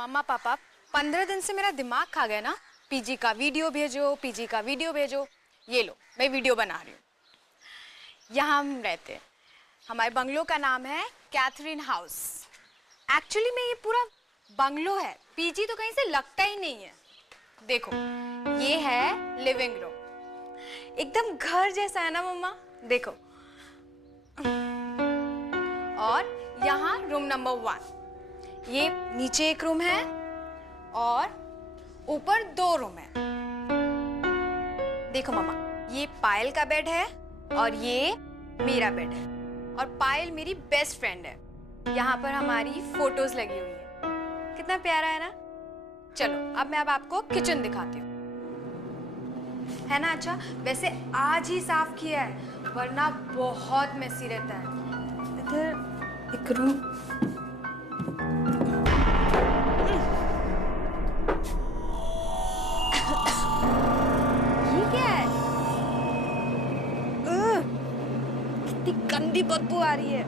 मम्मा पापा 15 दिन से मेरा दिमाग खा गया ना। पीजी का वीडियो भेजो, पीजी का वीडियो भेजो। ये लो, मैं वीडियो बना रही हूँ। यहाँ हम रहते हैं। हमारे बंगलो का नाम है कैथरीन हाउस। एक्चुअली में ये पूरा बंगलो है, पीजी तो कहीं से लगता ही नहीं है। देखो, ये है लिविंग रूम, एकदम घर जैसा है ना मम्मा। देखो, और यहाँ रूम नंबर 1। ये नीचे एक रूम है और ऊपर 2 रूम है। देखो मम्मा, ये पायल का बेड है और ये मेरा बेड है। और पायल मेरी बेस्ट फ्रेंड है। यहाँ पर हमारी फोटोज लगी हुई है। कितना प्यारा है ना। चलो अब मैं आपको किचन दिखाती हूँ, है ना। अच्छा, वैसे आज ही साफ किया है, वरना बहुत मेसी रहता है। इधर एक रूम, ये क्या है? कितनी गंदी बदबू आ रही है।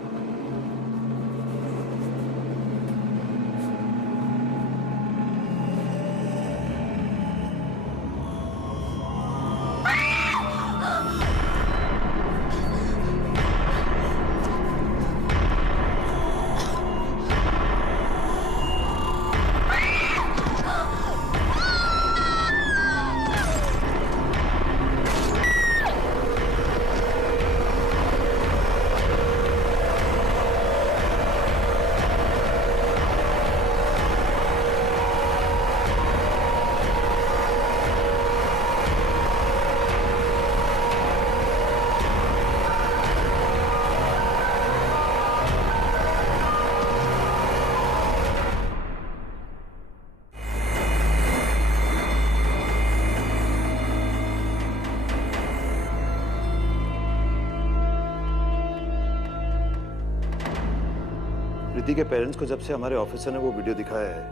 रिद्धि के पेरेंट्स को जब से हमारे ऑफिसर ने वो वीडियो दिखाया है,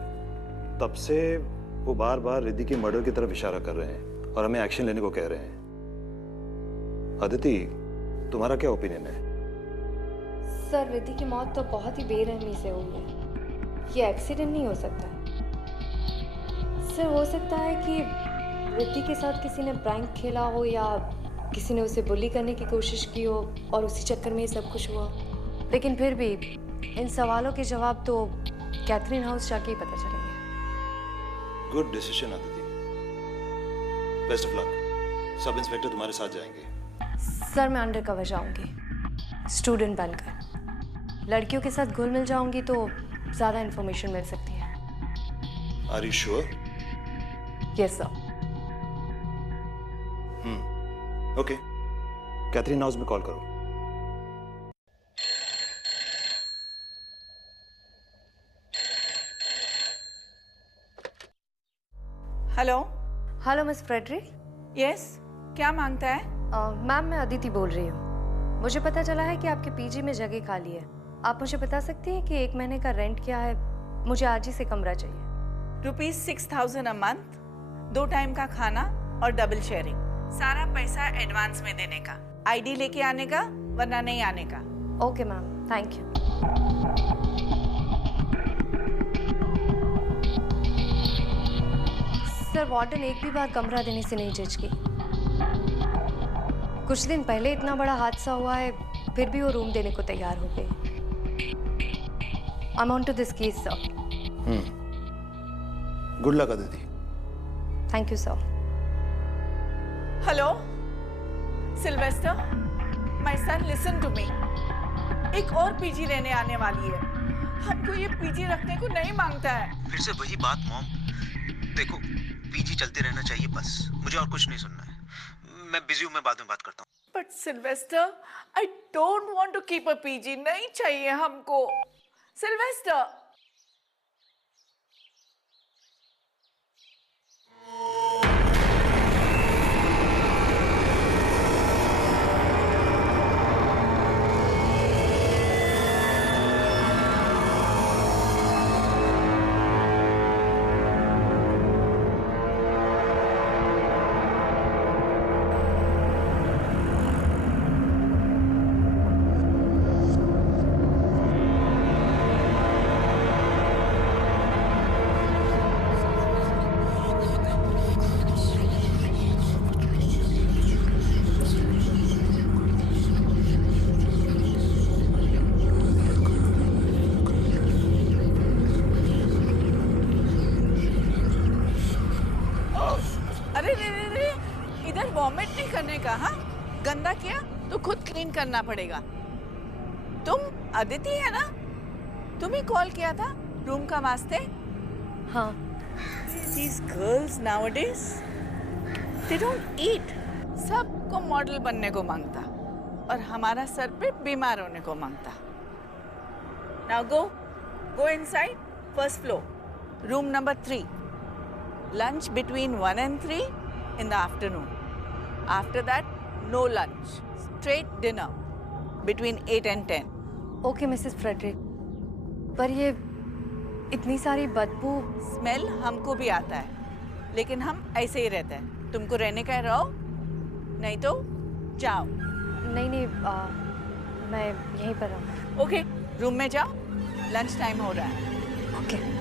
तब से वो बार बार रिद्धि की मर्डर की तरफ इशारा कर रहे हैं और हमें एक्शन लेने को कह रहे हैं। अदिति, तुम्हारा क्या ओपिनियन है? सर, रिद्धि की मौत तो बहुत ही बेरहमी से हुई है। ये एक्सीडेंट नहीं हो सकता है। सर, हो सकता है कि रिद्धि के साथ किसी ने प्रैंक खेला हो या किसी ने उसे बुली करने की कोशिश की हो और उसी चक्कर में ये सब कुछ हुआ। लेकिन फिर भी इन सवालों के जवाब तो कैथरीन हाउस जाके ही पता चलेंगे। Good decision Aditi, best of luck. Sub inspector तुम्हारे साथ जाएंगे। सर, मैं अंडर कवर जाऊंगी स्टूडेंट बनकर। लड़कियों के साथ घुल मिल जाऊंगी तो ज्यादा इंफॉर्मेशन मिल सकती है। Are you sure? Yes sir. Okay, Catherine house में कॉल करो। Hello. Hello miss Frederick. Yes, क्या मांगता है? मैम, मैं अदिति बोल रही हूँ। मुझे पता चला है कि आपके पीजी में जगह खाली है। आप मुझे बता सकती हैं कि 1 महीने का रेंट क्या है? मुझे आज ही से कमरा चाहिए। ₹6000 अ मंथ, 2 टाइम का खाना और डबल शेयरिंग। सारा पैसा एडवांस में देने का, आईडी लेके आने का, वरना नहीं आने का। Okay ma'am, thank you. Sir, warden एक भी बार कमरा देने से नहीं झिझकी। कुछ दिन पहले इतना बड़ा हादसा हुआ है, फिर भी वो रूम देने को तैयार हो गए। I am on to this case sir. Good luck Aditi. Thank you sir. Hello Sylvester, my son, listen to me. एक और पीजी लेने आने वाली है। हमको ये पीजी रखने को नहीं मांगता है। फिर से वही बात मॉम। देखो, पीजी चलते रहना चाहिए बस, मुझे और कुछ नहीं सुनना है। मैं बिजी हूँ, मैं बाद में बात करता हूँ। But Sylvester, I don't want to keep a PG. नहीं चाहिए हमको सिल्वेस्टर। वॉमिट नहीं करने का। हाँ, गंदा किया तो खुद क्लीन करना पड़ेगा। तुम अदिति है ना? तुम ही कॉल किया था रूम का वास्ते? हाँ। These girls nowadays, they don't eat. सबको मॉडल बनने को मांगता और हमारा सर पे बीमार होने को मांगता। Now go inside, first floor, room number 3. Lunch between 1 and 3 in the afternoon. After that, no lunch. Straight dinner between 8 and 10. Okay Mrs Frederick, पर ये इतनी सारी बदबू। स्मेल हमको भी आता है, लेकिन हम ऐसे ही रहते हैं। तुमको रहने का है रहो, नहीं तो जाओ। नहीं, मैं यहीं पर रहूँ। ओके, रूम में जाओ, लंच टाइम हो रहा है। ओके।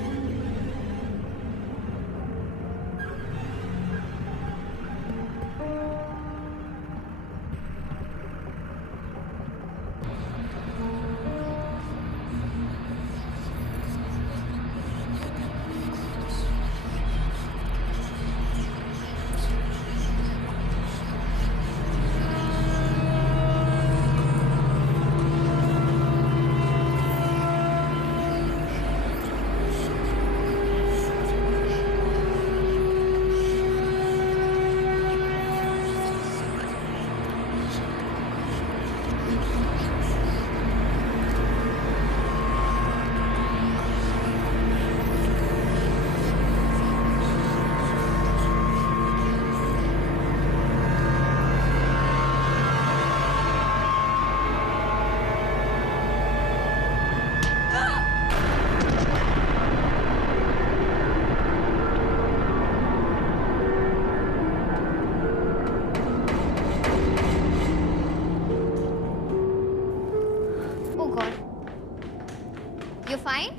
You fine?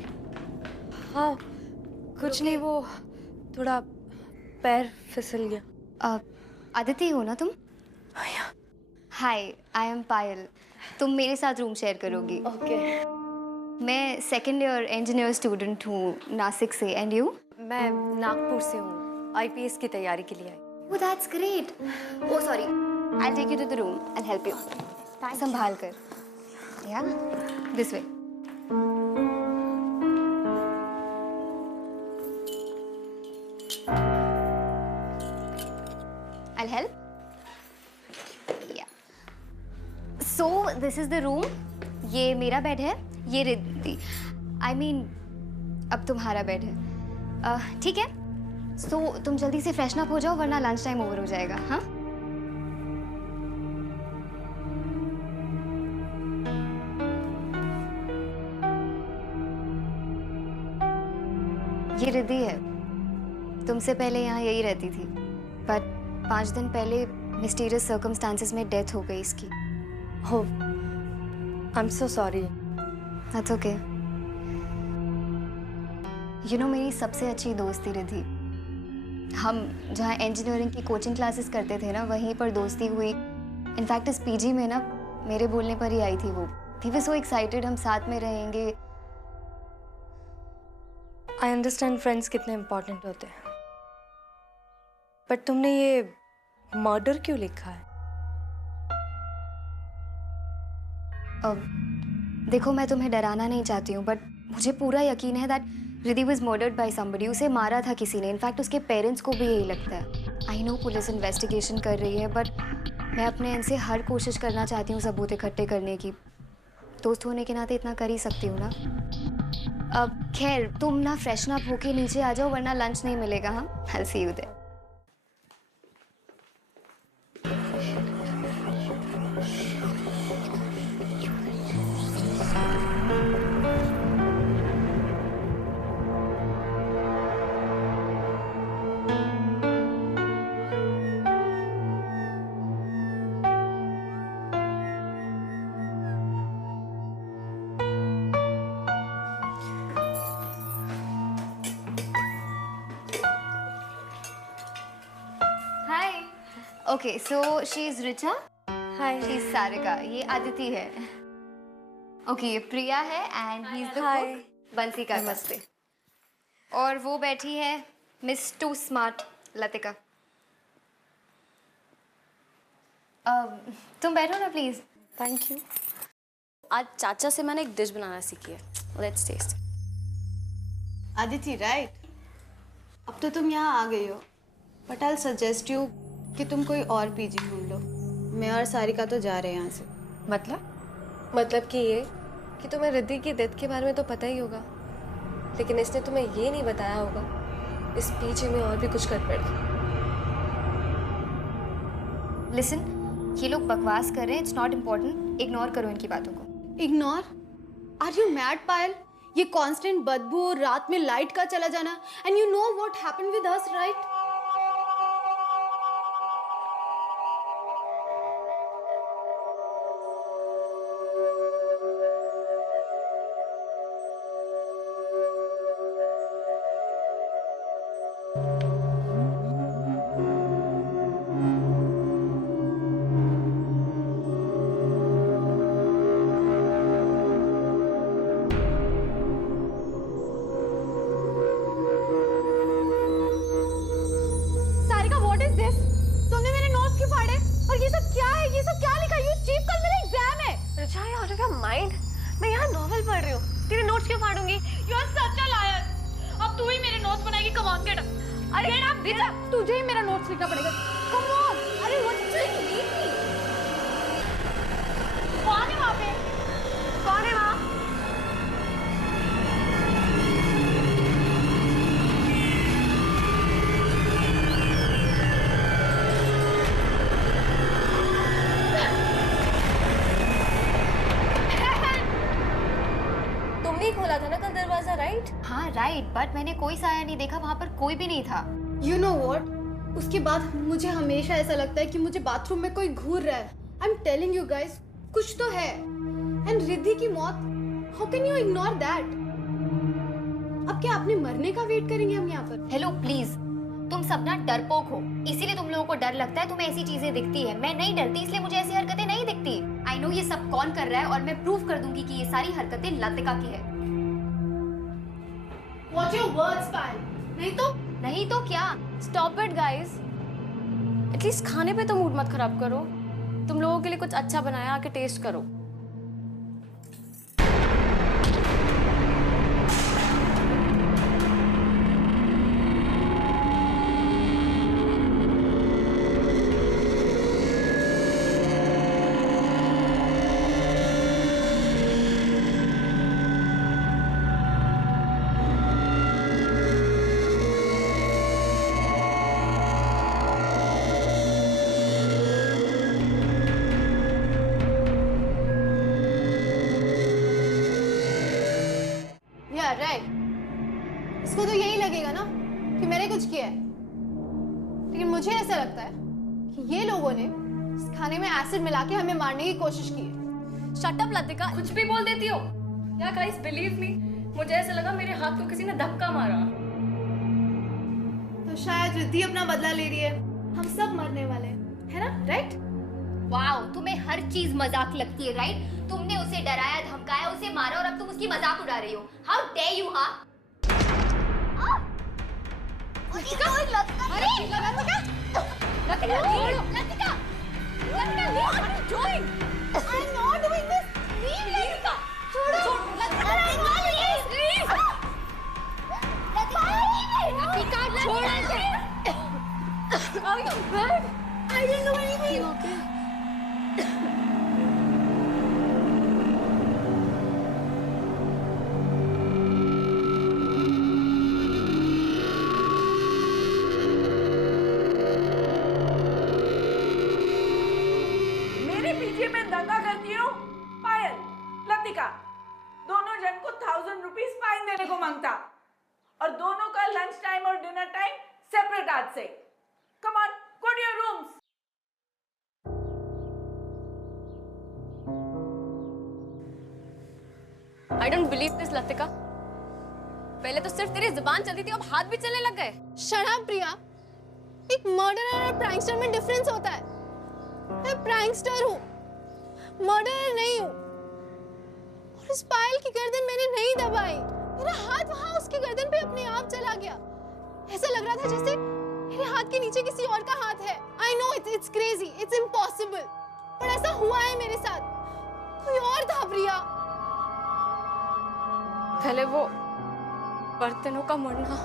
हाँ, कुछ नहीं, वो थोड़ा पैर फिसल गया। अदिति हो ना तुम? हाय, आई एम पायल। तुम मेरे साथ रूम शेयर करोगी। ओके। मैं सेकेंड ईयर इंजीनियर स्टूडेंट हूँ नासिक से। And you? मैं नागपुर से हूँ, आईपीएस की तैयारी के लिए आई। Oh, that's great. Oh, sorry. I'll take you to the room. I'll help you. संभाल कर। Yeah, this way. I'll help. Yeah. So this is the room. ये मेरा बेड है, ये रिद्धि। I mean, अब तुम्हारा बेड है। ठीक है? So तुम जल्दी से फ्रेशन अप हो जाओ, वरना लंच टाइम ओवर हो जाएगा। हाँ? ये रिद्धि है। तुमसे पहले यहाँ यही रहती थी, पर 5 दिन पहले मिस्टीरियस सर्कमस्टांसेस में डेथ हो गई इसकी। हो, I am so sorry. That's okay. You know, मेरी सबसे अच्छी दोस्त थी रिद्धि। हम जहाँ इंजीनियरिंग की कोचिंग क्लासेस करते थे ना, वहीं पर दोस्ती हुई। इनफैक्ट इस पीजी में ना मेरे बोलने पर ही आई थी वो। वी वर सो एक्साइटेड, हम साथ में रहेंगे। आई अंडरस्टैंड फ्रेंड्स कितने इम्पोर्टेंट होते हैं, बट तुमने ये मर्डर क्यों लिखा है? देखो, मैं तुम्हें डराना नहीं चाहती हूँ, बट मुझे पूरा यकीन है that Riddhi was murdered by somebody. उसे मारा था किसी ने। इनफैक्ट उसके पेरेंट्स को भी यही लगता है। आई नो पुलिस इन्वेस्टिगेशन कर रही है, बट मैं अपने एंड से हर कोशिश करना चाहती हूँ सबूत इकट्ठे करने की। दोस्त होने के नाते इतना कर ही सकती हूँ ना। अब खैर, तुम ना फ्रेशन अप होके नीचे आ जाओ, वरना लंच नहीं मिलेगा। हाँ, I will see you there. Okay, so she is Richa. Hi. She is Sarika. ये आदिति है। ओके, ये प्रिया है and he is the cook, Bansi का। नमस्ते। और वो बैठी है मिस टू स्मार्ट, लतिका। तुम बैठो ना प्लीज़। Thank you. आज चाचा से मैंने एक डिश बनाना सीखी है, लेट्स टेस्ट। आदिति राइट, अब तो तुम यहाँ आ गई हो, बट आई सजेस्ट यू कि तुम कोई और पीजी ढूंढ लो। मैं और सारिका तो जा रहे हैं यहाँ से। मतलब कि ये कि तुम्हें रिद्धि की डेथ के बारे में तो पता ही होगा, लेकिन इसने तुम्हें ये नहीं बताया होगा इस पीछे में और भी कुछ गड़बड़ है। लिसन, ये लोग बकवास कर रहे हैं, इट्स नॉट इम्पोर्टेंट, इग्नोर करो इनकी बातों को। इग्नोर? आर यू मैड पायल? ये कांस्टेंट बदबू, रात में लाइट का चला जाना, and you know what happened with us right? तुमने मेरे नोट्स क्यों फाड़े? और ये सब क्या है? ये सब क्या लिखा? यू चीप, कल मेरा एग्जाम है। Richa, out of your mind, मैं यहाँ नॉवेल पढ़ रही हूँ, तेरे नोट्स क्यों फाड़ूंगी? You are such a liar. अब तू ही मेरे नोट्स बनाएगी। Come on, get up. अरे गेट अप रिचा, तुझे ही मेरा नोट्स लिखना पड़ेगा। Come on. अरे व्हाट इज इट? कौन है वहाँ पे? कौन है वहाँ? तुमने खोला था ना कल दरवाजा, राइट? हाँ राइट, बट मैंने कोई साया नहीं देखा, वहाँ पर कोई भी नहीं था। यू नो व्हाट, उसके बाद मुझे हमेशा ऐसा लगता है कि मुझे बाथरूम में कोई घूर रहा है। I am telling you guys, कुछ तो है। एंड रिद्धि की मौत, how can you ignore that? अब क्या अपने मरने का वेट करेंगे हम यहाँ पर? हेलो प्लीज, तुम सब ना डरपोक हो, इसीलिए तुम लोगों को डर लगता है, तुम्हें ऐसी चीजें दिखती है। मैं नहीं डरती, इसलिए मुझे ऐसी हरकतें नहीं दिखती। आई नो ये सब कौन कर रहा है, और मैं प्रूव कर दूंगी कि ये सारी हरकतें लतिका की है। Watch your words, पायल। नहीं तो क्या? स्टॉप इट गाइस, एटलीस्ट खाने पे तो मूड मत खराब करो। तुम लोगों के लिए कुछ अच्छा बनाया, आके टेस्ट करो। राइट, इसको तो यही लगेगा ना कि मैंने कुछ किया है, लेकिन मुझे ऐसा लगता है कि ये लोगों ने इस खाने में एसिड मिला के हमें मारने की कोशिश की है। शट अप लतिका, कुछ भी बोल देती हो। या गाइस बिलीव मी, मुझे ऐसा लगा मेरे हाथ को किसी ने धक्का मारा। तो शायद रिद्धि अपना बदला ले रही है, हम सब मरने वाले हैं, है ना? राइट? वाओ, तुम्हें हर चीज मजाक लगती है, राइट? तुमने उसे डराया, धमकाया, उसे मारा, और अब तुम उसकी मजाक उड़ा रही हो। How dare you! हाँ, लतिका, अरे Latika, Latika, Latika, what are you doing? I'm not doing this. Leave Latika, छोड़ो, लतिका, please, लतिका, छोड़ो इसे। Are you bad? I didn't know anything. Okay. दंगा करती हो? पायल, लतिका, दोनों जन को 1000 रुपीज फाइन देने को मांगता, और दोनों का लंच टाइम और डिनर टाइम सेपरेट आज से। Come on, go to your rooms. I don't believe this Latika. पहले तो सिर्फ तेरी जुबान चलती थी, अब हाथ भी चलने लग गए। शट अप प्रिया, एक मर्डरर और प्रैंकस्टर में डिफरेंस होता है। मैं प्रैंकस्टर हूँ, मर्डरर नहीं हूँ। और इस पायल की गर्दन मैंने नहीं दबाई, मेरा हाथ वहां उसकी गर्दन पे अपने आप चला गया। ऐसा लग रहा था जैसे मेरे हाथ के नीचे किसी और का हाथ है। I I know it's crazy, it's impossible. पर ऐसा हुआ है मेरे साथ. कोई और था प्रिया. पहले वो बर्तनों का मुड़ना,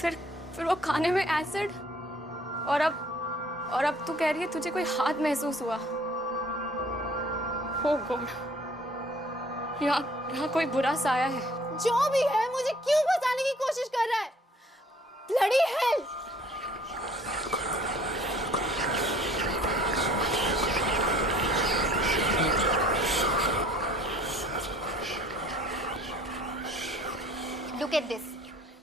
फिर वो खाने में एसिड, और अब तू कह रही है तुझे कोई हाथ महसूस हुआ. Oh God. यहाँ कोई बुरा साया है. जो भी है, मुझे क्यों फंसाने की कोशिश कर रहा है? Bloody hell! Look at this.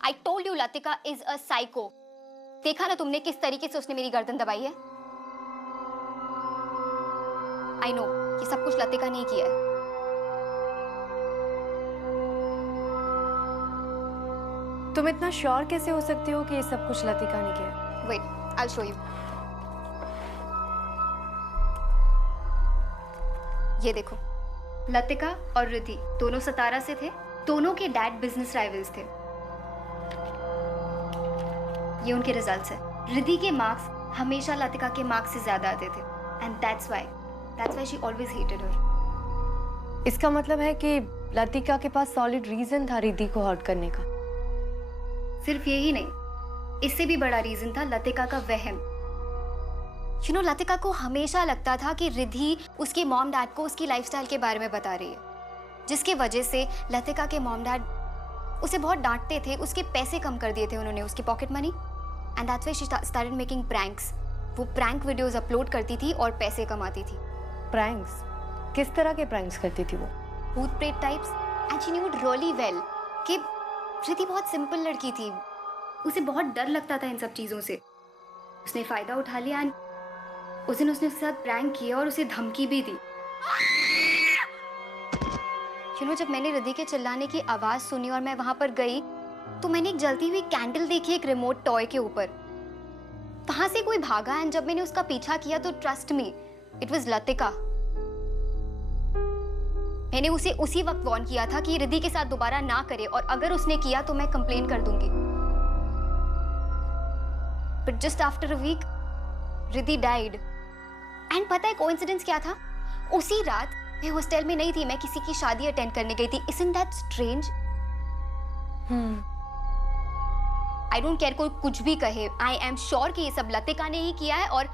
I told you Latika is a psycho. देखा ना तुमने किस तरीके से उसने मेरी गर्दन दबाई है? I know, ये सब कुछ लतिका ने किया है. तुम इतना श्योर कैसे हो सकती हो कि ये सब कुछ लतिका ने किया? Wait, I'll show you. ये देखो, लतिका और रिद्धि दोनों सतारा से थे. दोनों के डैड बिजनेस राइवल्स थे. ये उनके रिजल्ट्स हैं. रिद्धि के मार्क्स हमेशा लतिका के मार्क्स से ज्यादा आते थे. And that's why she always hated her. इसका मतलब है कि लतिका के पास सॉलिड रीजन था रिद्धि को हर्ट करने का. सिर्फ यही नहीं, इससे भी बड़ा रीजन था लतिका का वहम. यू नो, लतिका को हमेशा लगता था कि रिद्धि उसके मॉम डैड को उसकी लाइफस्टाइल के बारे में बता रही है, जिसकी वजह से लतिका के मॉम डैड उसे बहुत डांटते थे. उसके पैसे कम कर दिए थे उन्होंने, उसकी pocket money. And that's why she started making pranks. वो प्रैंक वीडियोस अपलोड करती थी और पैसे कमाती थी. प्रैंक्स? किस तरह के प्रैंक्स करती थी वो? भूत प्रेत types. And she knew it really well कि रिद्धि बहुत सिंपल लड़की थी. उसे बहुत डर लगता था इन सब चीज़ों से. उसने फ़ायदा उठा लिया एंड उस दिन उसने उसके साथ प्रैंक किया और उसे धमकी भी दी. यू नो, जब मैंने रिद्धि के चिल्लाने की आवाज़ सुनी और मैं वहाँ पर गई तो मैंने एक जलती हुई कैंडल देखी एक रिमोट टॉय के ऊपर. वहाँ से कोई भागा एंड जब मैंने उसका पीछा किया तो trust me, it was Latika. मैंने उसे उसी वक्त वार्न किया था कि रिद्धि के साथ दोबारा ना करे, और अगर उसने किया तो मैं कंप्लेन कर दूंगी. But just after a week Riddhi died. And पता है कोइंसिडेंस क्या था? उसी रात मैं हॉस्टल में नहीं थी, मैं किसी की शादी अटेंड करने गई थी. Isn't that strange? I don't care कोई कुछ भी कहे. आई एम श्योर कि ये सब लतिका ने ही किया है और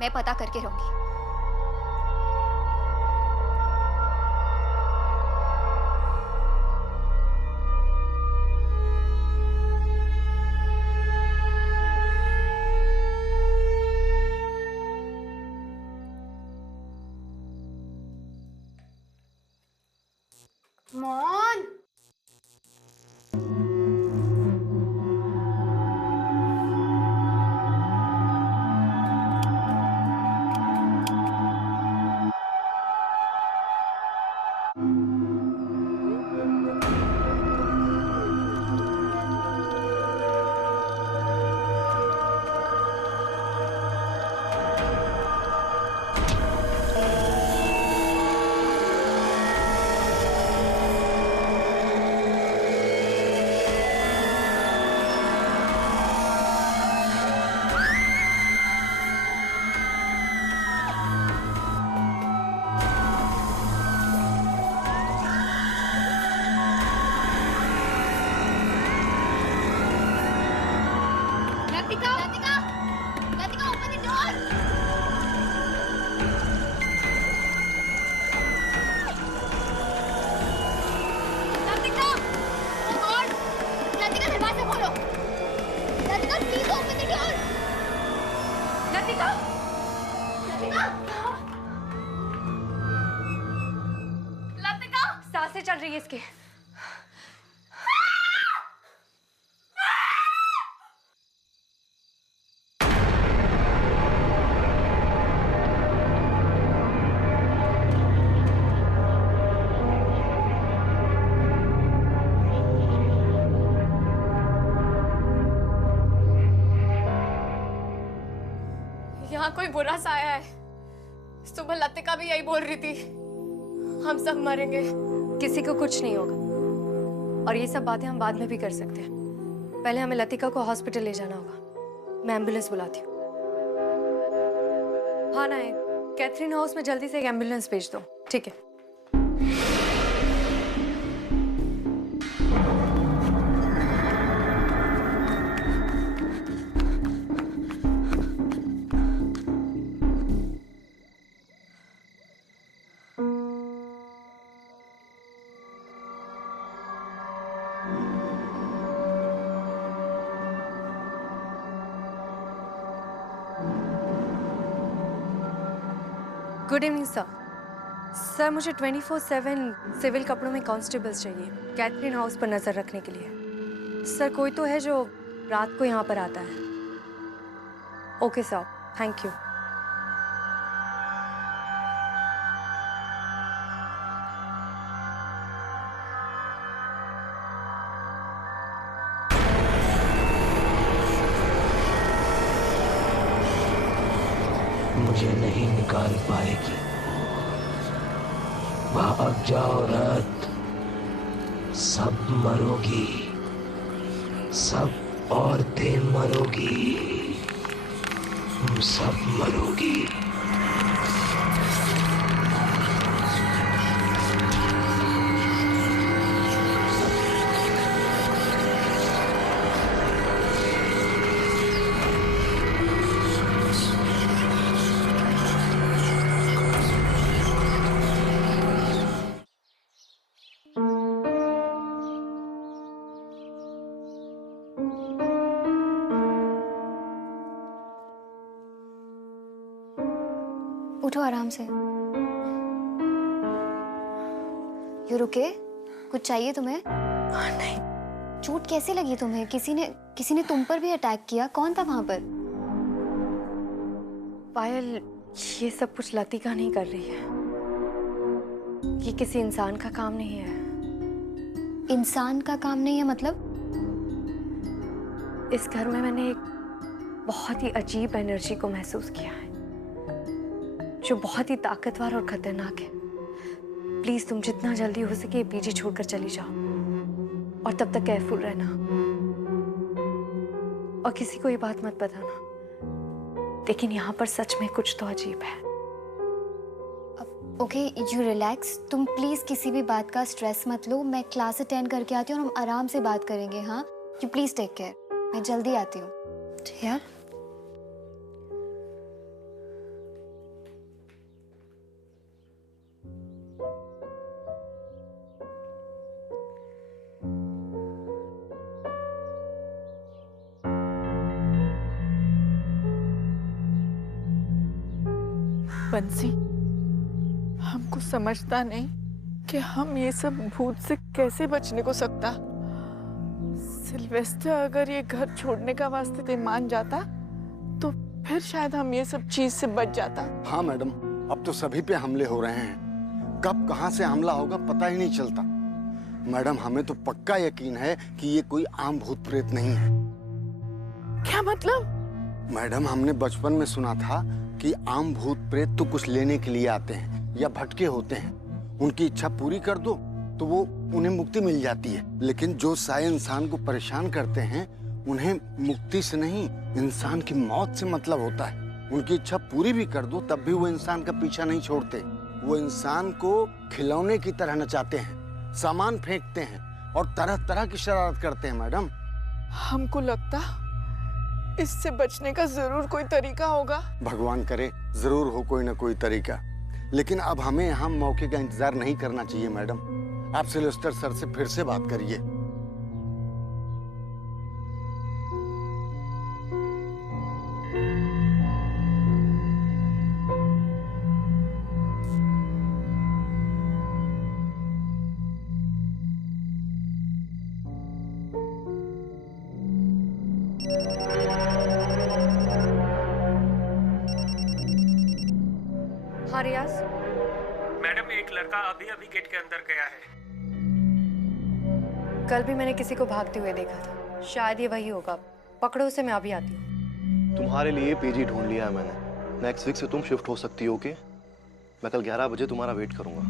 मैं पता करके रहूंगी. Mon! सांसें चल रही है इसकी. यहाँ कोई बुरा साया है. सुबह लतिका भी यही बोल रही थी, हम सब मरेंगे. किसी को कुछ नहीं होगा, और ये सब बातें हम बाद में भी कर सकते हैं. पहले हमें लतिका को हॉस्पिटल ले जाना होगा. मैं एम्बुलेंस बुलाती हूँ. हाँ ना, कैथरीन हाउस में जल्दी से एक एम्बुलेंस भेज दो। ठीक है। Good evening sir. सर मुझे 24/7 सिविल कपड़ों में कांस्टेबल्स चाहिए कैथरीन हाउस पर नज़र रखने के लिए। सर कोई तो है जो रात को यहाँ पर आता है? Okay sir, thank you. मुझे नहीं निकाल पाएगी। भाग जाओ रात, सब मरोगी, सब औरतें मरोगी, तुम सब मरोगी। उठो आराम से। यू रुके? कुछ चाहिए तुम्हें? नहीं। चोट कैसे लगी तुम्हें? किसी ने तुम पर भी अटैक किया? कौन था वहां पर? पायल, ये सब कुछ लतिका नहीं कर रही है। ये किसी इंसान का काम नहीं है। इंसान का काम नहीं है मतलब? इस घर में मैंने एक बहुत ही अजीब एनर्जी को महसूस किया है जो बहुत ही ताकतवर और खतरनाक है। प्लीज तुम जितना जल्दी हो सके पीजी छोड़कर चली जाओ और तब तक केयरफुल रहना और किसी को ये बात मत बताना। लेकिन यहाँ पर सच में कुछ तो अजीब है। Okay, you relax. तुम प्लीज किसी भी बात का स्ट्रेस मत लो। मैं क्लास अटेंड करके आती हूँ और हम आराम से बात करेंगे। हाँ, यू प्लीज टेक केयर। मैं जल्दी आती हूँ। ठीक है? बंसी, हमको समझता नहीं कि हम ये सब भूत से कैसे बचने को सकता। सिल्वेस्टर अगर ये घर छोड़ने का वास्ते मान जाता तो फिर शायद हम ये सब चीज से बच जाता। हाँ मैडम, अब तो सभी पे हमले हो रहे हैं। कब कहाँ से हमला होगा पता ही नहीं चलता। मैडम, हमें तो पक्का यकीन है कि ये कोई आम भूत प्रेत नहीं है। क्या मतलब? मैडम, हमने बचपन में सुना था कि आम भूत प्रेत तो कुछ लेने के लिए आते हैं या भटके होते हैं। उनकी इच्छा पूरी कर दो तो वो उन्हें मुक्ति मिल जाती है। लेकिन जो सारे इंसान को परेशान करते हैं उन्हें मुक्ति से नहीं, इंसान की मौत से मतलब होता है। उनकी इच्छा पूरी भी कर दो तब भी वो इंसान का पीछा नहीं छोड़ते। वो इंसान को खिलौने की तरह नचाते हैं, सामान फेंकते हैं और तरह तरह की शरारत करते हैं। मैडम, हमको लगता इससे बचने का जरूर कोई तरीका होगा। भगवान करे जरूर हो कोई ना कोई तरीका। लेकिन अब हमें यहाँ मौके का इंतजार नहीं करना चाहिए। मैडम, आप सिल्वेस्टर सर से फिर से बात करिए। हाँ रियाज। मैडम, एक लड़का अभी अभी गेट के अंदर गया है। कल भी मैंने किसी को भागते हुए देखा था, शायद ये वही होगा। पकड़ो उसे, मैं अभी आती हूँ। तुम्हारे लिए पीजी ढूंढ लिया है मैंने। नेक्स्ट वीक से तुम शिफ्ट हो सकती हो। के मैं कल 11 बजे तुम्हारा वेट करूंगा।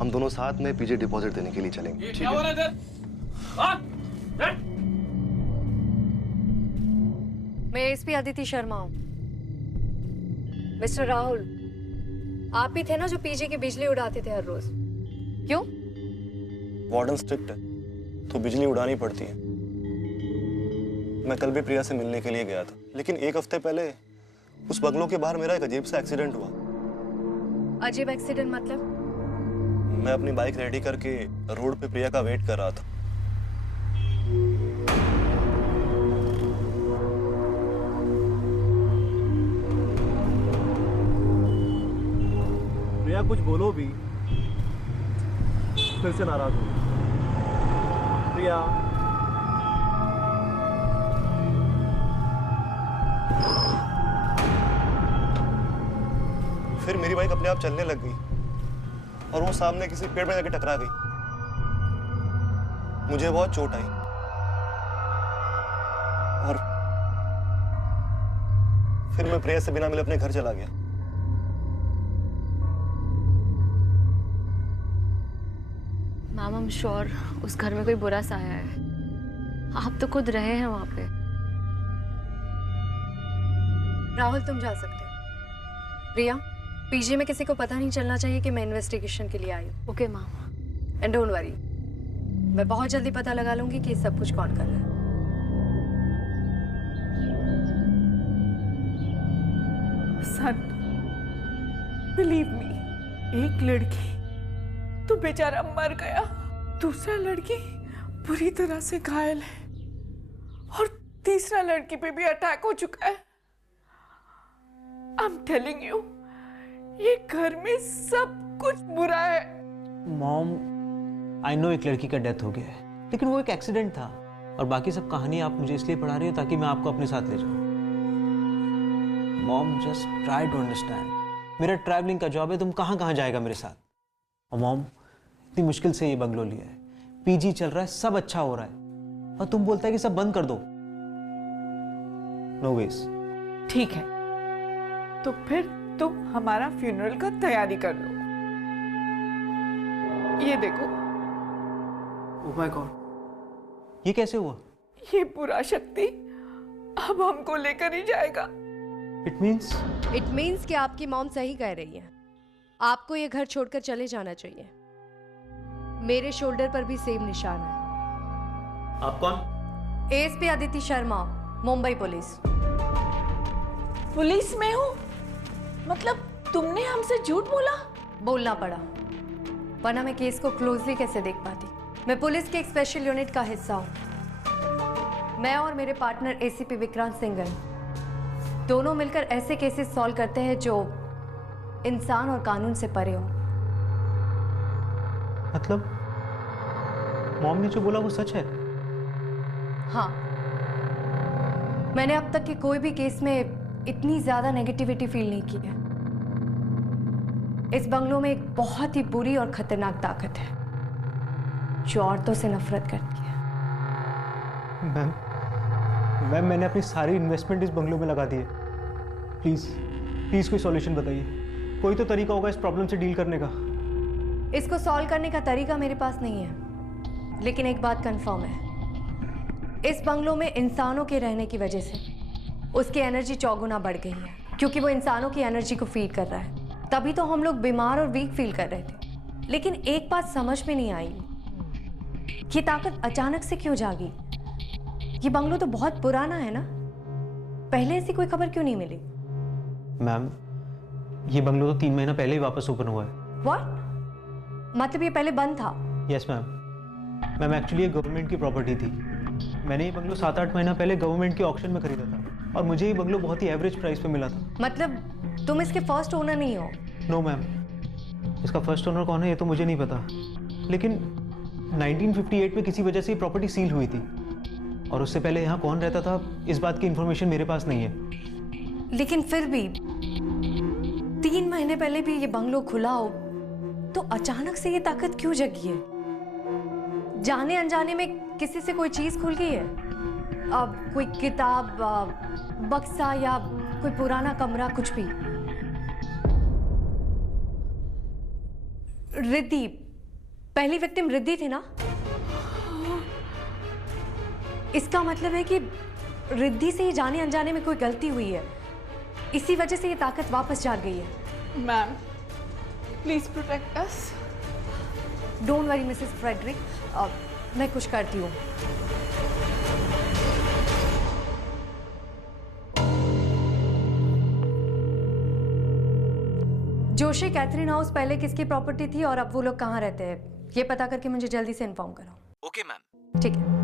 हम दोनों साथ में पीजी डिपॉजिट देने के लिए चलेंगे। ठीक है? मैं एसपी अदिति शर्मा हूँ। मिस्टर राहुल, आप ही थे ना जो पीजी की बिजली उड़ाते थे हर रोज? क्यों? वार्डन स्ट्रिक्ट है तो बिजली उड़ानी पड़ती है। मैं कल भी प्रिया से मिलने के लिए गया था, लेकिन एक हफ्ते पहले उस बंगलों के बाहर मेरा एक अजीब सा एक्सीडेंट हुआ। अजीब एक्सीडेंट मतलब? मैं अपनी बाइक रेडी करके रोड पे प्रिया का वेट कर रहा था। प्रिया कुछ बोलो भी, फिर से नाराज हो। प्रिया, फिर मेरी बाइक अपने आप चलने लग गई और वो सामने किसी पेड़ में जाके टकरा गई। मुझे बहुत चोट आई और फिर मैं प्रिया से बिना मिले अपने घर चला गया। मैम, आई एम श्योर उस घर में कोई बुरा साया है। आप तो खुद रहे हैं वहां पे। राहुल, तुम जा सकते हो। प्रिया, पीजी में किसी को पता नहीं चलना चाहिए कि मैं इन्वेस्टिगेशन के लिए आई हूँ। Okay ma'am. And don't worry, मैं बहुत जल्दी पता लगा लूंगी कि सब कुछ कौन कर रहा है। सन, बिलीव मी, एक लड़की तो बेचारा मर गया, दूसरा लड़की बुरी तरह से घायल है और तीसरा लड़की पे भी अटैक हो चुका है। आई एम टेलिंग यू, ये घर में सब कुछ बुरा है। मॉम, आई नो एक लड़की का डेथ हो गया है, लेकिन वो एक एक्सीडेंट था और बाकी सब कहानी आप मुझे इसलिए पढ़ा रही हो ताकि मैं आपको अपने साथ ले जाऊं। Mom, just try to understand. मेरा ट्रैवलिंग का जॉब है, तुम कहाँ कहाँ जाएगा मेरे साथ? और मॉम, इतनी मुश्किल से ये बंगलो लिया है, पीजी चल रहा है, सब अच्छा हो रहा है, और तुम बोलता है कि सब बंद कर दो। No veg. ठीक है, तो फिर तुम हमारा फ्यूनरल का तैयारी कर लो। ये देखो। ओह माय गॉड, ये कैसे हुआ? ये बुरा शक्ति अब हमको लेकर ही जाएगा। इट मीन्स कि आपकी मॉम सही कह रही है। आपको ये घर छोड़कर चले जाना चाहिए। मेरे शोल्डर पर भी सेम निशान है। आप कौन? ASP Aditi Sharma, Mumbai police. Police में हूँ? मतलब तुमने हमसे झूठ बोला? बोलना पड़ा, वरना मैं केस को क्लोजली कैसे देख पाती। मैं पुलिस के एक स्पेशल यूनिट का हिस्सा हूँ। मैं और मेरे पार्टनर एसीपी विक्रांत सिंघल दोनों मिलकर ऐसे केसेस सॉल्व करते हैं जो इंसान और कानून से परे हो। मतलब मॉम ने जो बोला वो सच है? हाँ, मैंने अब तक के कोई भी केस में इतनी ज्यादा नेगेटिविटी फील नहीं की है। इस बंगलों में एक बहुत ही बुरी और खतरनाक ताकत है जो औरतों से नफरत करती है। मैम, मैंने अपनी सारी इन्वेस्टमेंट इस बंगलों में लगा दी है। प्लीज कोई सॉल्यूशन बताइए। कोई तो तरीका होगा इस प्रॉब्लम से डील करने का। इसको सॉल्व करने का तरीका मेरे पास नहीं है, लेकिन एक बात कंफर्म है, इस बंगलों में इंसानों के रहने की वजह से उसकी एनर्जी चौगुना बढ़ गई है, क्योंकि वो इंसानों की एनर्जी को फीड कर रहा है। तभी तो हम लोग बीमार और वीक फील कर रहे थे। लेकिन एक बात समझ में नहीं आई, ये ताकत अचानक से क्यों जागी? ये बंगलो तो बहुत पुराना है ना, पहले ऐसी कोई खबर क्यों नहीं मिली? मैम, ये बंगलो तो 3 महीना पहले ही वापस ओपन हुआ है। व्हाट? मतलब ये पहले बंद था? Yes ma'am. मैम, एक्चुअली ये गवर्नमेंट की प्रॉपर्टी थी। मैंने ये बंगलो 7-8 महीना पहले गवर्नमेंट के ऑक्शन में खरीदा था और मुझे ये बंगलो बहुत ही एवरेज प्राइस पे मिला था। मतलब तुम इसके फर्स्ट ओनर नहीं हो? नो मैम, इसका फर्स्ट ओनर कौन है ये तो मुझे नहीं पता, लेकिन 1958 में किसी वजह से ये प्रॉपर्टी सील हुई थी और उससे पहले यहाँ कौन रहता था इस बात की इंफॉर्मेशन मेरे पास नहीं है। लेकिन फिर भी 3 महीने पहले भी ये बंगलो खुला हो तो अचानक से ये ताकत क्यों जगी है? जाने अनजाने में किसी से कोई चीज खुल गई है? अब कोई किताब, बक्सा या कोई पुराना कमरा, कुछ भी। रिद्धि, पहली विक्टिम रिद्धि थी ना? इसका मतलब है कि रिद्धि से ही जाने अनजाने में कोई गलती हुई है। इसी वजह से ये ताकत वापस जाग गई है। Ma'am please protect us. Don't worry Mrs Frederick, मैं कुछ करती हूँ। जोशी कैथरीन हाउस पहले किसकी प्रॉपर्टी थी और अब वो लोग कहाँ रहते हैं, ये पता करके मुझे जल्दी से इन्फॉर्म करो। Okay ma'am. ठीक है।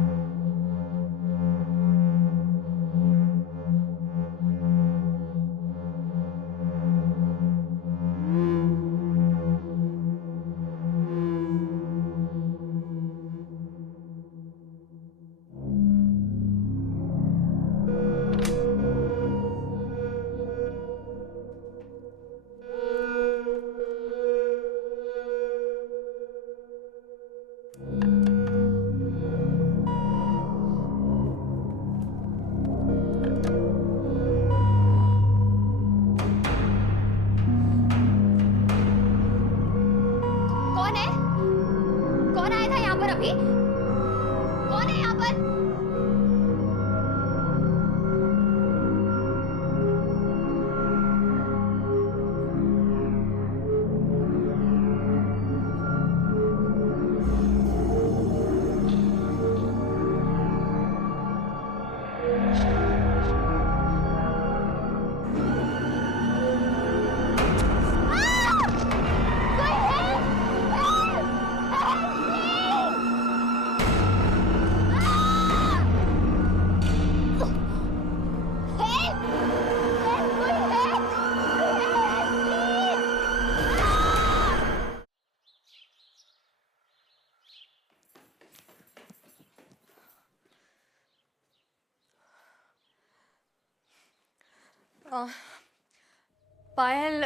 पायल,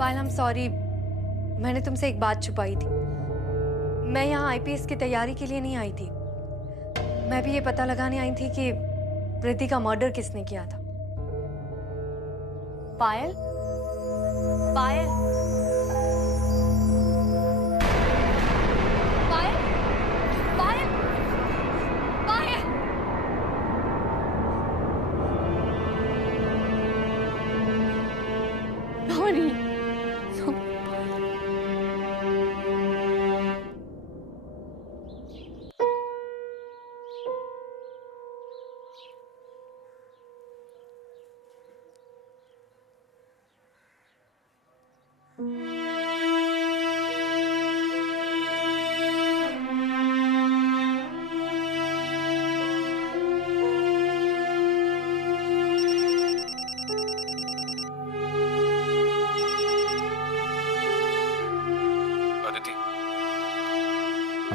I'm सॉरी, मैंने तुमसे एक बात छुपाई थी। मैं यहाँ आईपीएस की तैयारी के लिए नहीं आई थी। मैं भी ये पता लगाने आई थी कि रिद्धि का मर्डर किसने किया था। पायल, पायल, पायल, पायल, पायल। Sorry.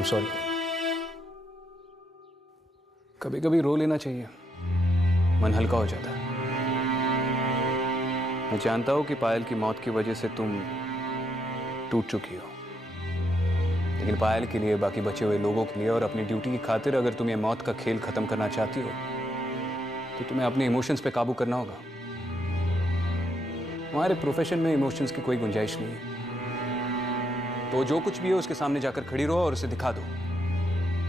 सॉरी। कभी कभी रो लेना चाहिए, मन हल्का हो जाता है। मैं जानता हूं कि पायल की मौत की वजह से तुम टूट चुकी हो, लेकिन पायल के लिए, बाकी बचे हुए लोगों के लिए और अपनी ड्यूटी की खातिर अगर तुम ये मौत का खेल खत्म करना चाहती हो तो तुम्हें अपने इमोशंस पे काबू करना होगा। हमारे प्रोफेशन में इमोशंस की कोई गुंजाइश नहीं है। तो जो कुछ भी है उसके सामने जाकर खड़ी रहो और उसे दिखा दो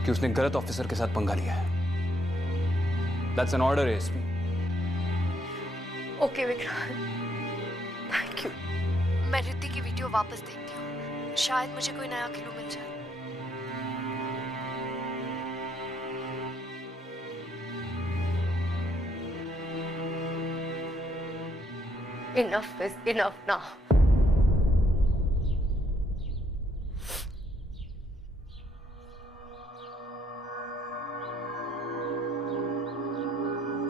कि उसने गलत ऑफिसर के साथ पंगा लिया है। That's an order, ASP. Okay Vikrant, thank you. मैं रिद्धि की वीडियो वापस देखती हूँ, शायद मुझे कोई नया क्लू मिल जाए। Enough is enough now.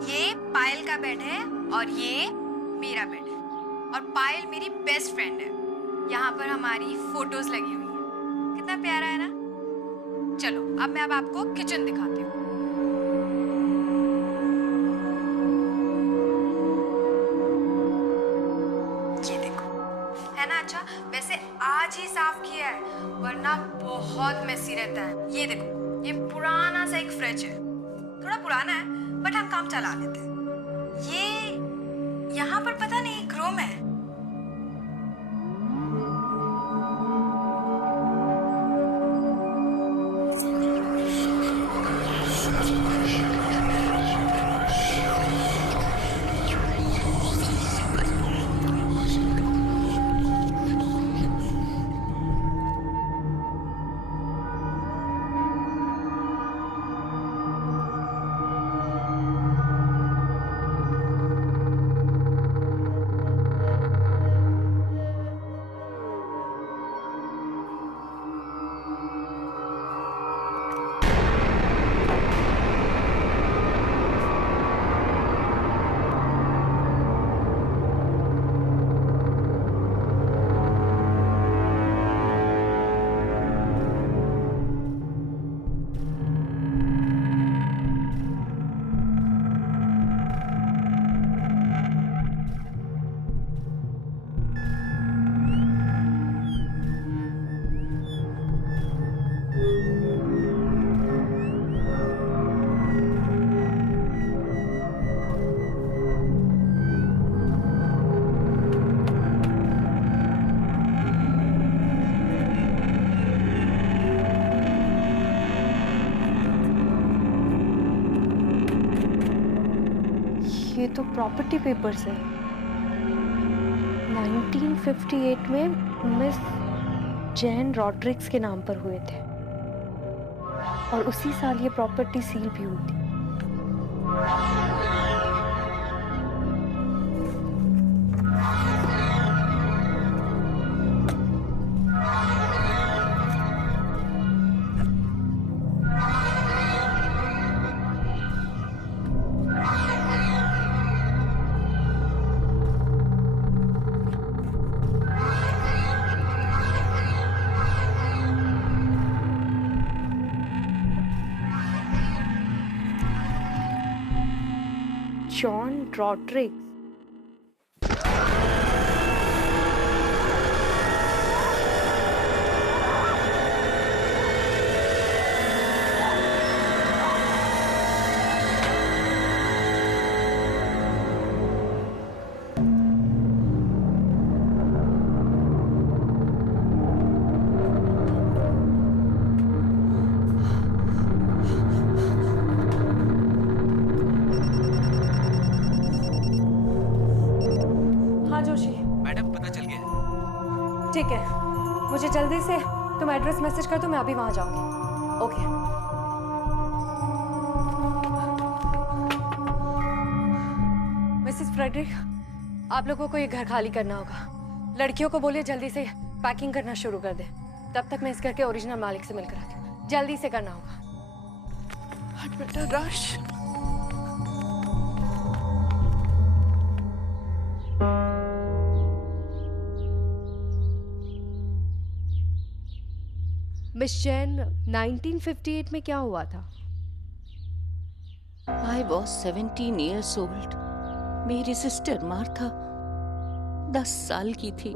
ये पायल का बेड है और ये मेरा बेड है और पायल मेरी बेस्ट फ्रेंड है। यहाँ पर हमारी फोटोज लगी हुई है, कितना प्यारा है ना। चलो अब मैं आपको किचन दिखाती हूँ। ये देखो, है ना अच्छा। वैसे आज ही साफ किया है वरना बहुत मेसी रहता है। ये देखो, ये पुराना सा एक फ्रिज है, थोड़ा पुराना है बट हम काम चला लेते हैं। ये यहाँ पर पता नहीं एक रूम है। ये तो प्रॉपर्टी पेपर्स है। 1958 में मिस जैन रॉड्रिक्स के नाम पर हुए थे और उसी साल ये प्रॉपर्टी सील भी हुई थी। जॉन रॉड्रिक्स। ठीक है, मुझे जल्दी से तुम एड्रेस मैसेज कर दो, मैं अभी वहां जाऊंगी। ओके। मिसेस फ्रेडरिक, आप लोगों को ये घर खाली करना होगा। लड़कियों को बोलिए जल्दी से पैकिंग करना शुरू कर दे। तब तक मैं इस घर के ओरिजिनल मालिक से मिलकर आती हूँ। जल्दी से करना होगा। हट बेटा, रश। मिस जैन, 1958 में क्या हुआ था? I was 17 years old. मेरी सिस्टर मार्था 10 साल की थी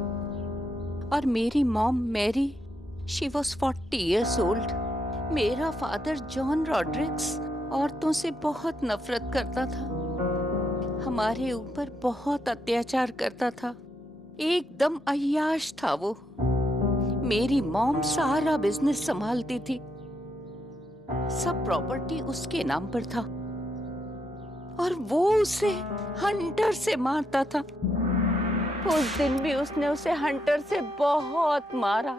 और मेरी mom Mary she was 40 years old. मेरा फादर जॉन रॉड्रिक्स औरतों से बहुत नफरत करता था, हमारे ऊपर बहुत अत्याचार करता था, एकदम अय्याश था वो। मेरी मॉम सारा बिजनेस संभालती थी, सब प्रॉपर्टी उसके नाम पर था और वो उसे हंटर से मारता था। उस दिन भी उसने उसे हंटर से बहुत मारा।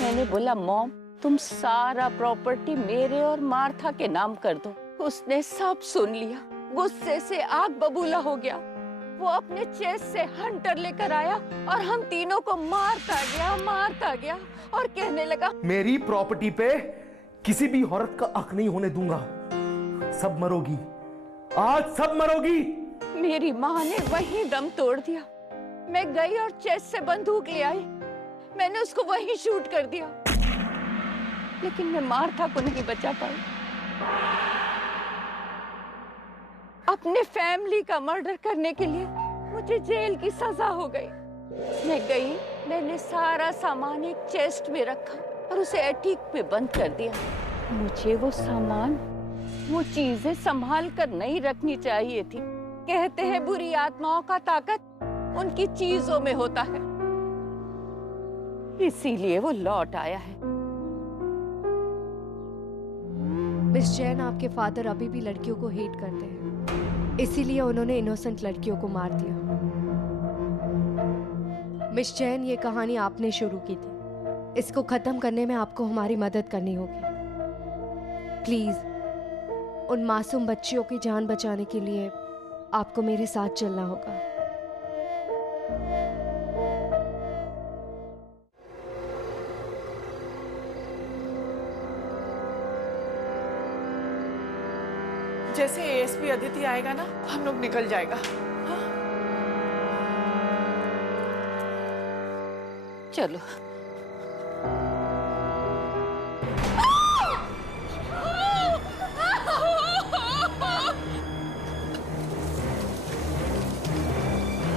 मैंने बोला, मॉम तुम सारा प्रॉपर्टी मेरे और मार्था के नाम कर दो। उसने सब सुन लिया, गुस्से से आग बबूला हो गया। वो अपने चेस्ट से हंटर लेकर आया और हम तीनों को मारता गया और कहने लगा, मेरी प्रॉपर्टी पे किसी भी औरत का हक नहीं होने दूंगा। सब मरोगी, आज सब मरोगी। मेरी माँ ने वहीं दम तोड़ दिया। मैं गई और चेस्ट से बंदूक ले आई। मैंने उसको वहीं शूट कर दिया, लेकिन मैं मार्था को नहीं बचा पाई। अपने फैमिली का मर्डर करने के लिए मुझे जेल की सजा हो गई। मैं गई, मैंने सारा सामान एक चेस्ट में रखा और उसे एटीक पे बंद कर दिया। मुझे वो सामान, वो चीजें संभाल कर नहीं रखनी चाहिए थी। कहते हैं बुरी आत्माओं का ताकत उनकी चीजों में होता है, इसीलिए वो लौट आया है। मिस जैन, आपके फादर अभी भी लड़कियों को हेट करते हैं, इसीलिए उन्होंने इनोसेंट लड़कियों को मार दिया। मिस जैन, ये कहानी आपने शुरू की थी, इसको खत्म करने में आपको हमारी मदद करनी होगी। प्लीज, उन मासूम बच्चियों की जान बचाने के लिए आपको मेरे साथ चलना होगा। जैसे एएसपी अदिति आएगा ना, हम लोग निकल जाएगा। हाँ? चलो।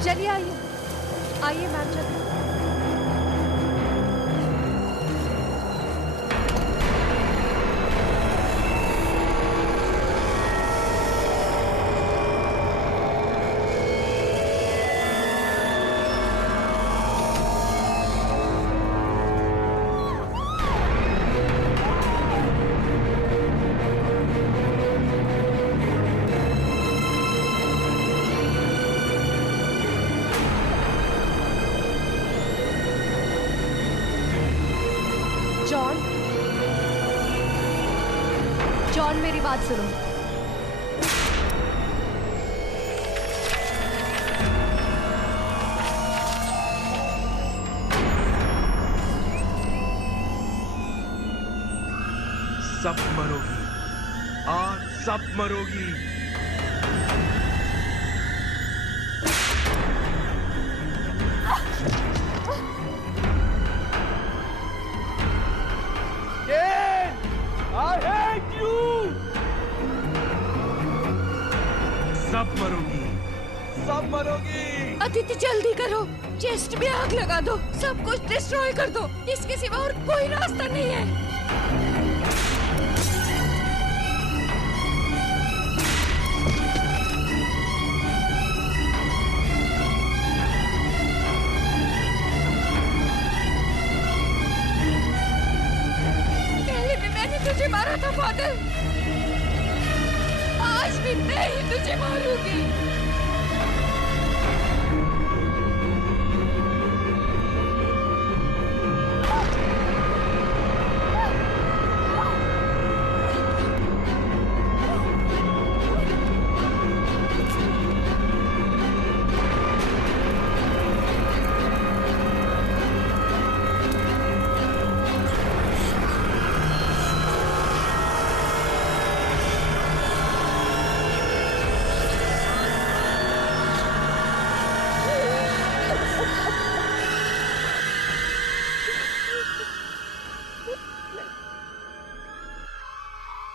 चलिए, आइए मैम, चलिए। मेरी बात सुनो। सब मरोगी, आज सब मरोगी। I hate you! सब मरोगी, सब मरोगी। अदिति जल्दी करो, चेस्ट में आग लगा दो, सब कुछ डिस्ट्रॉय कर दो, इसके सिवा और कोई रास्ता नहीं है। पहले भी मैंने तुझे मारा था फादर, आज भी मैं ही तुझे मारूंगी।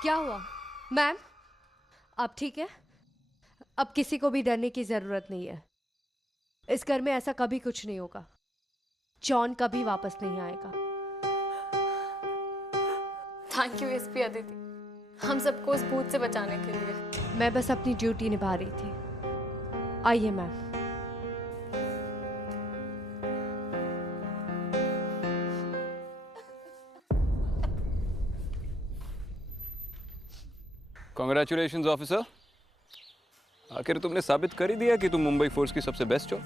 क्या हुआ मैम? आप ठीक है? अब किसी को भी डरने की जरूरत नहीं है। इस घर में ऐसा कभी कुछ नहीं होगा। जॉन कभी वापस नहीं आएगा। थैंक यू एसपी अदिति, हम सबको उस भूत से बचाने के लिए। मैं बस अपनी ड्यूटी निभा रही थी। आइए मैम। कांग्रेचुलेशंस ऑफिसर, आखिर तुमने साबित कर ही दिया कि तुम मुंबई फोर्स की सबसे बेस्ट हो।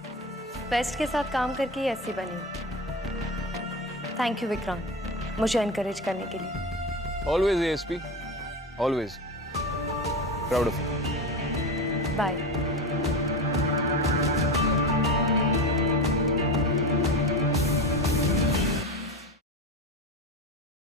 बेस्ट के साथ काम करके ही ऐसी बनी। थैंक यू विक्रांत, मुझे एनकरेज करने के लिए। Always ASP, always proud of you. Bye.